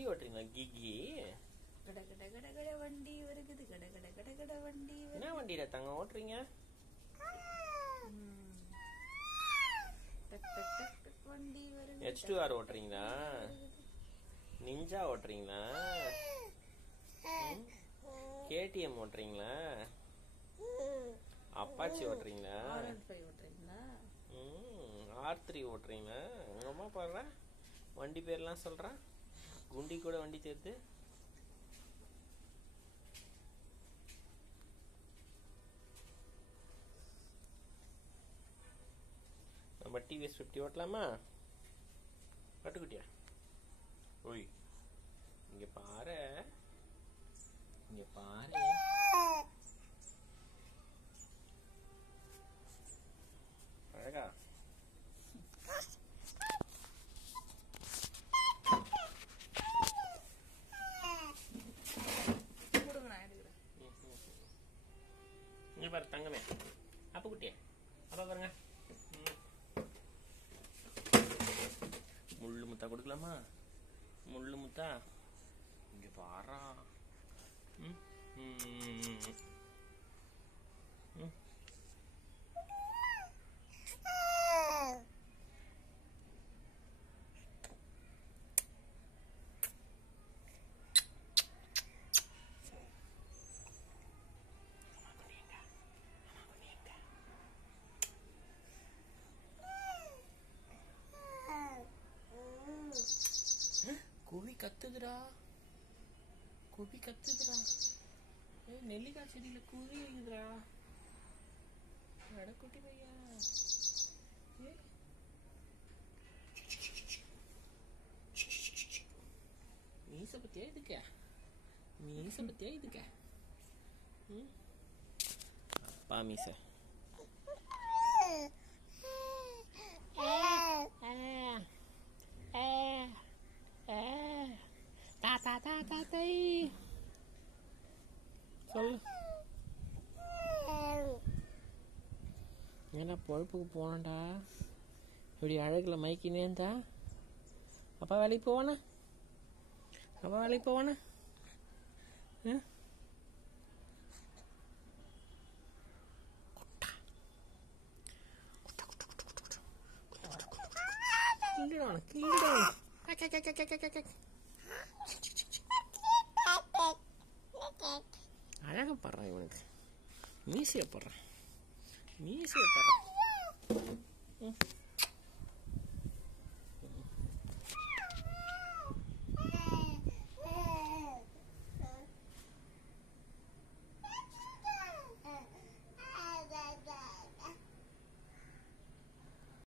வண்டி ஓட்டுறீங்களா கிகி? கட கட கட கட வண்டி வருகுது, கட கட கட கட வண்டி வருகுது. என்ன வண்டியில தங்க ஓட்டுறீங்க? டக் டக் டக் டக் வண்டி வருகுது. H2R ஓட்டுறீங்களா? நிஞ்சா ஓட்டுறீங்களா? KTM ஓட்டுறீங்களா? அப்பாச்சி ஓட்டுறீங்களா? R15 ஓட்டுறீங்களா? R3 ஓட்டுறீங்களா? உங்க அம்மா பாடுறா வண்டி பேர்லாம் சொல்றா. குண்டி கூட வண்டி சேர்த்து. நம்ம TVS 50 ஓட்டலாமா? கட்டுக்குட்டியா? ஓய் இங்க பாரு, இங்க பாரு. அழகா கொடுங்க, நான் எடுக்கிறேன். இங்க பாரு தங்கமே, அப்ப குட்டியே, அப்பா பாருங்க. முள்ளு முத்தா கொடுக்கலாமா? முள்ளு முத்தா இங்க பாரா. குவி கத்துதுடா, குவி கத்துதுடா. நெல்லிக்காய் செடியில குவி இருக்குதுடா. குட்டி பையா, மீச பத்தியா இதுக்க? மீச பத்தியா இதுக்க? அப்பா மீச. சொல்லு. ஏன்னா பொழப்புக்கு போனடா, இப்படி அழகுல மைக்கினே இருந்தா அப்பா வேலைக்கு போவானா? அப்பா வேலைக்கு போவானா? அழகா படுறான் இவனுக்கு. மீசைய படுறான், மீசைய படுறான்.